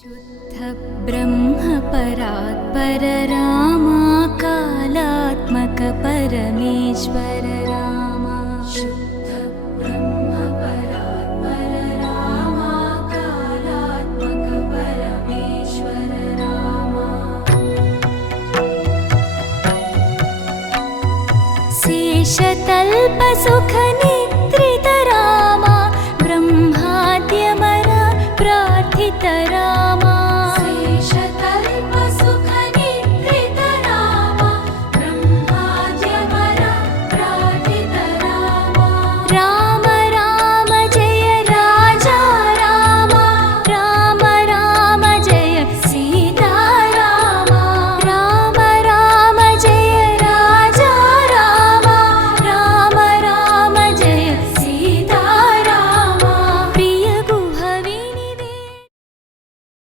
शुद्ध ब्रह्म परात्पर रामा कालात्मक परमेश्वर रामा शुद्ध ब्रह्म परात्पर रामा कालात्मक परमेश्वर रामा शेषतल्प सुख निद्रित रामा ब्रह्माद्यमर प्रार्थित रामा